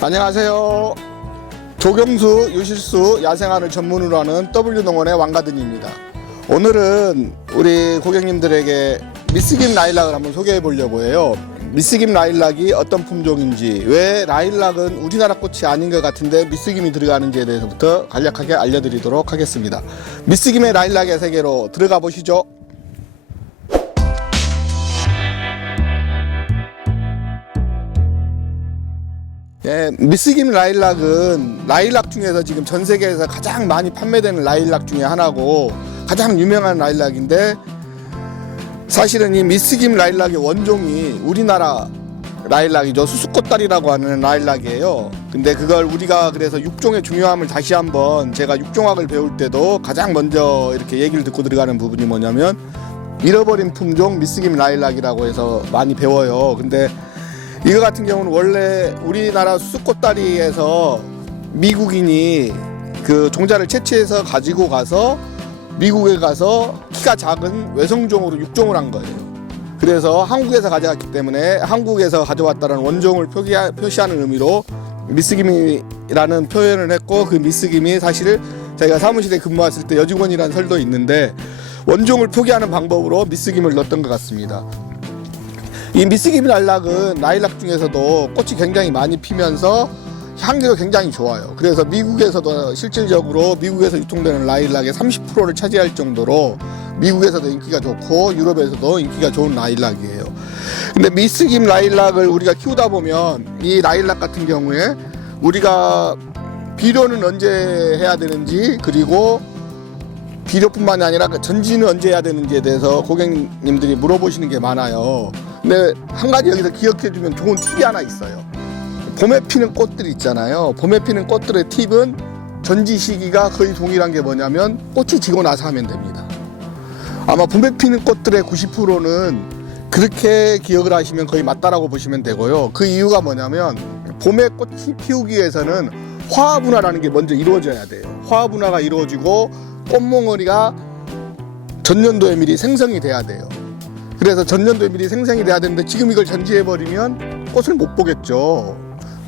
안녕하세요. 조경수, 유실수, 야생화를 전문으로 하는 W농원의 왕가든입니다. 오늘은 우리 고객님들에게 미스김 라일락을 한번 소개해 보려고 해요. 미스김 라일락이 어떤 품종인지, 왜 라일락은 우리나라 꽃이 아닌 것 같은데 미스김이 들어가는지에 대해서부터 간략하게 알려드리도록 하겠습니다. 미스김의 라일락의 세계로 들어가 보시죠. 예, 미스김 라일락은 라일락 중에서 지금 전 세계에서 가장 많이 판매되는 라일락 중에 하나고 가장 유명한 라일락인데, 사실은 이 미스김 라일락의 원종이 우리나라 라일락이죠. 수수꽃다리라고 하는 라일락이에요. 근데 그걸 우리가 그래서 육종의 중요함을 다시 한번, 제가 육종학을 배울 때도 가장 먼저 이렇게 얘기를 듣고 들어가는 부분이 뭐냐면, 잃어버린 품종 미스김 라일락이라고 해서 많이 배워요. 근데 이거 같은 경우는 원래 우리나라 수수꽃다리에서 미국인이 그 종자를 채취해서 가지고 가서 미국에 가서 키가 작은 외성종으로 육종을 한 거예요. 그래서 한국에서 가져갔기 때문에 한국에서 가져왔다는 원종을 표시하는 의미로 미스김이라는 표현을 했고, 그 미스김이 사실 저희가 사무실에 근무했을 때 여직원이라는 설도 있는데 원종을 표기하는 방법으로 미스김을 넣었던 것 같습니다. 이 미스김 라일락은 라일락 중에서도 꽃이 굉장히 많이 피면서 향기가 굉장히 좋아요. 그래서 미국에서도 실질적으로 미국에서 유통되는 라일락의 30%를 차지할 정도로 미국에서도 인기가 좋고 유럽에서도 인기가 좋은 라일락이에요. 근데 미스김 라일락을 우리가 키우다 보면 이 라일락 같은 경우에 우리가 비료는 언제 해야 되는지, 그리고 비료뿐만이 아니라 전지는 언제 해야 되는지에 대해서 고객님들이 물어보시는 게 많아요. 근데 한 가지 여기서 기억해주면 좋은 팁이 하나 있어요. 봄에 피는 꽃들 있잖아요. 봄에 피는 꽃들의 팁은 전지 시기가 거의 동일한 게 뭐냐면 꽃이 지고 나서 하면 됩니다. 아마 봄에 피는 꽃들의 90%는 그렇게 기억을 하시면 거의 맞다라고 보시면 되고요. 그 이유가 뭐냐면 봄에 꽃이 피우기 위해서는 화합분화라는 게 먼저 이루어져야 돼요. 화합분화가 이루어지고 꽃몽어리가 전년도에 미리 생성이 돼야 돼요. 그래서 전년도에 미리 생성이 돼야 되는데 지금 이걸 전지해버리면 꽃을 못 보겠죠.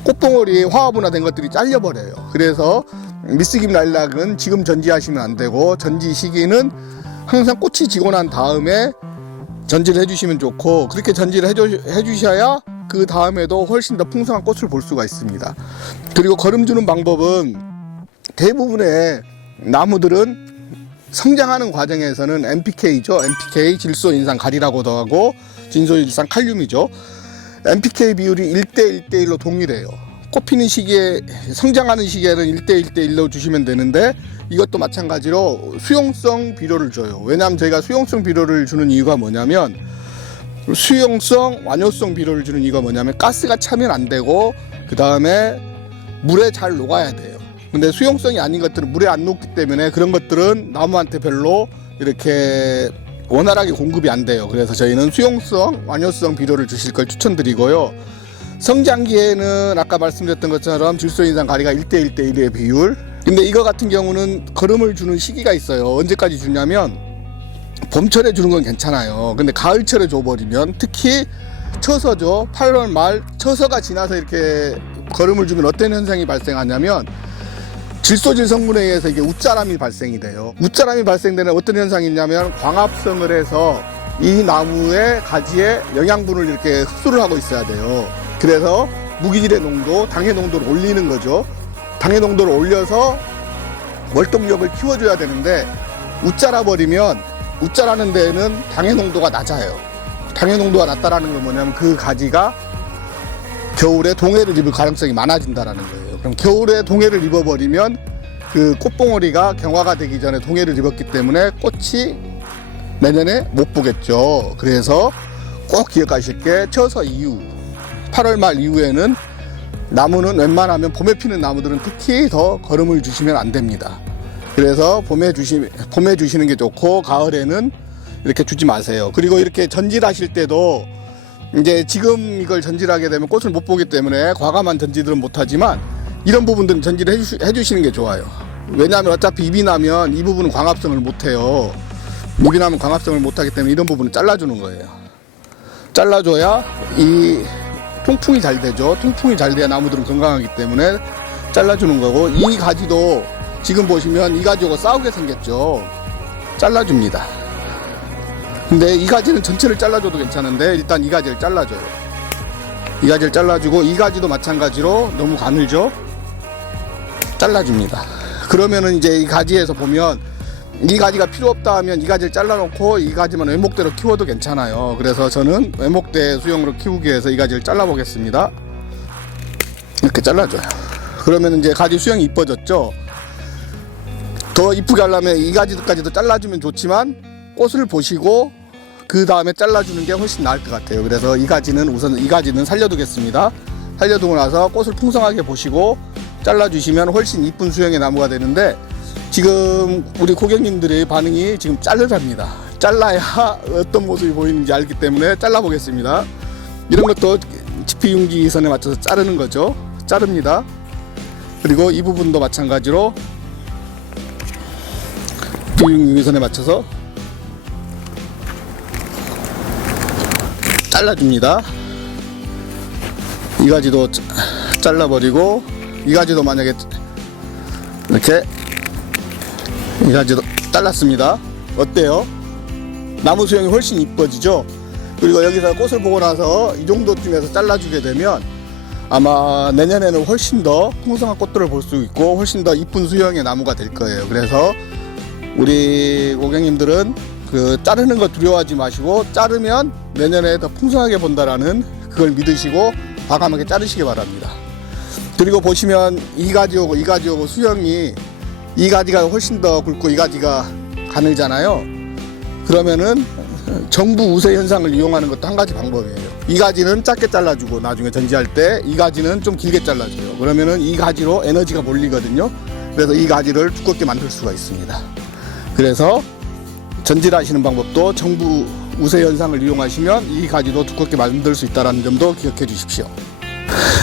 꽃봉오리에 화합분화된 것들이 잘려버려요. 그래서 미스김 라일락은 지금 전지하시면 안 되고, 전지 시기는 항상 꽃이 지고 난 다음에 전지를 해주시면 좋고, 그렇게 전지를 해주셔야 그 다음에도 훨씬 더 풍성한 꽃을 볼 수가 있습니다. 그리고 거름 주는 방법은, 대부분의 나무들은 성장하는 과정에서는 NPK죠. NPK, 질소인산 가리라고도 하고 진소일산 칼륨이죠. NPK 비율이 1대1대1로 동일해요. 꽃 피는 시기에, 성장하는 시기에는 1대1대1로 주시면 되는데, 이것도 마찬가지로 수용성 비료를 줘요. 왜냐하면 저희가 수용성 비료를 주는 이유가 뭐냐면, 수용성, 완효성 비료를 주는 이유가 뭐냐면 가스가 차면 안 되고, 그 다음에 물에 잘 녹아야 돼요. 근데 수용성이 아닌 것들은 물에 안 녹기 때문에 그런 것들은 나무한테 별로 이렇게 원활하게 공급이 안 돼요. 그래서 저희는 수용성, 완효성 비료를 주실 걸 추천드리고요. 성장기에는 아까 말씀드렸던 것처럼 질소인산 가리가 1대1대1의 비율. 근데 이거 같은 경우는 거름을 주는 시기가 있어요. 언제까지 주냐면 봄철에 주는 건 괜찮아요. 근데 가을철에 줘버리면, 특히 처서죠. 8월 말 처서가 지나서 이렇게 거름을 주면 어떤 현상이 발생하냐면 질소질 성분에 의해서 이게 웃자람이 발생이 돼요. 웃자람이 발생되는 어떤 현상이 있냐면 광합성을 해서 이 나무의 가지에 영양분을 이렇게 흡수를 하고 있어야 돼요. 그래서 무기질의 농도, 당의 농도를 올리는 거죠. 당의 농도를 올려서 월동력을 키워줘야 되는데, 웃자라 버리면, 웃자라는 데에는 당의 농도가 낮아요. 당의 농도가 낮다라는 건 뭐냐면 그 가지가 겨울에 동해를 입을 가능성이 많아진다라는 거예요. 그럼 겨울에 동해를 입어버리면 그 꽃봉오리가 경화가 되기 전에 동해를 입었기 때문에 꽃이 내년에 못 보겠죠. 그래서 꼭 기억하실 게, 처서 이후 8월 말 이후에는 나무는 웬만하면 봄에 피는 나무들은 특히 더 거름을 주시면 안 됩니다. 그래서 봄에 주시는 게 좋고, 가을에는 이렇게 주지 마세요. 그리고 이렇게 전질하실 때도 이제 지금 이걸 전질하게 되면 꽃을 못 보기 때문에 과감한 전지들은 못하지만 이런 부분들은 전지를 해주시는 게 좋아요. 왜냐하면 어차피 잎이 나면 이 부분은 광합성을 못해요. 잎이 나면 광합성을 못하기 때문에 이런 부분은 잘라주는 거예요. 잘라줘야 이 통풍이 잘 되죠. 통풍이 잘 돼야 나무들은 건강하기 때문에 잘라주는 거고, 이 가지도 지금 보시면 이 가지하고 싸우게 생겼죠. 잘라줍니다. 근데 이 가지는 전체를 잘라줘도 괜찮은데 일단 이 가지를 잘라줘요. 이 가지를 잘라주고, 이 가지도 마찬가지로 너무 가늘죠. 잘라줍니다. 그러면은 이제 이 가지에서 보면 이 가지가 필요 없다 하면 이 가지를 잘라놓고 이 가지만 외목대로 키워도 괜찮아요. 그래서 저는 외목대 수용으로 키우기 위해서 이 가지를 잘라 보겠습니다. 이렇게 잘라줘요. 그러면 이제 가지 수영이 이뻐졌죠. 더 이쁘게 하려면 이 가지까지도 잘라주면 좋지만 꽃을 보시고 그 다음에 잘라주는 게 훨씬 나을 것 같아요. 그래서 이 가지는 우선 이 가지는 살려두겠습니다. 살려두고 나서 꽃을 풍성하게 보시고 잘라주시면 훨씬 이쁜 수영의 나무가 되는데, 지금 우리 고객님들의 반응이 지금 자르랍니다. 잘라야 어떤 모습이 보이는지 알기 때문에 잘라 보겠습니다. 이런 것도 지피용지선에 맞춰서 자르는 거죠. 자릅니다. 그리고 이 부분도 마찬가지로 지피용지선에 맞춰서 잘라줍니다. 이 가지도 잘라버리고, 이 가지도 만약에 이렇게 이 가지도 잘랐습니다. 어때요? 나무 수영이 훨씬 이뻐지죠? 그리고 여기서 꽃을 보고 나서 이 정도쯤에서 잘라주게 되면 아마 내년에는 훨씬 더 풍성한 꽃들을 볼 수 있고 훨씬 더 이쁜 수영의 나무가 될 거예요. 그래서 우리 고객님들은 그 자르는 거 두려워하지 마시고, 자르면 내년에 더 풍성하게 본다라는 그걸 믿으시고 과감하게 자르시기 바랍니다. 그리고 보시면 이 가지하고 이 가지하고 수영이, 이 가지가 훨씬 더 굵고 이 가지가 가늘잖아요. 그러면은 정부 우세 현상을 이용하는 것도 한 가지 방법이에요. 이 가지는 짧게 잘라주고 나중에 전지할 때 이 가지는 좀 길게 잘라줘요. 그러면은 이 가지로 에너지가 몰리거든요. 그래서 이 가지를 두껍게 만들 수가 있습니다. 그래서 전지를 하시는 방법도 정부 우세 현상을 이용하시면 이 가지도 두껍게 만들 수 있다는 점도 기억해 주십시오.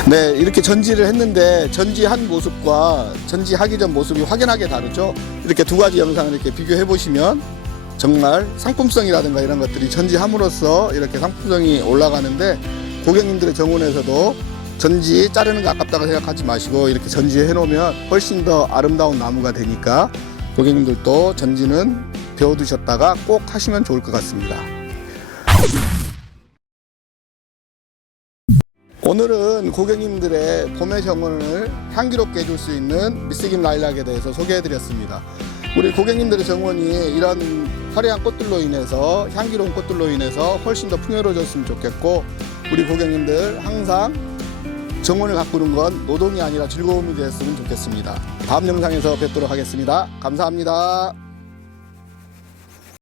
네, 이렇게 전지를 했는데 전지한 모습과 전지하기 전 모습이 확연하게 다르죠. 이렇게 두 가지 영상을 이렇게 비교해 보시면 정말 상품성이라든가 이런 것들이 전지함으로써 이렇게 상품성이 올라가는데, 고객님들의 정원에서도 전지 자르는 거 아깝다고 생각하지 마시고 이렇게 전지해 놓으면 훨씬 더 아름다운 나무가 되니까 고객님들도 전지는 배워두셨다가 꼭 하시면 좋을 것 같습니다. 오늘은 고객님들의 봄의 정원을 향기롭게 해줄 수 있는 미스김 라일락에 대해서 소개해드렸습니다. 우리 고객님들의 정원이 이런 화려한 꽃들로 인해서, 향기로운 꽃들로 인해서 훨씬 더 풍요로워졌으면 좋겠고, 우리 고객님들 항상 정원을 가꾸는 건 노동이 아니라 즐거움이 되었으면 좋겠습니다. 다음 영상에서 뵙도록 하겠습니다. 감사합니다.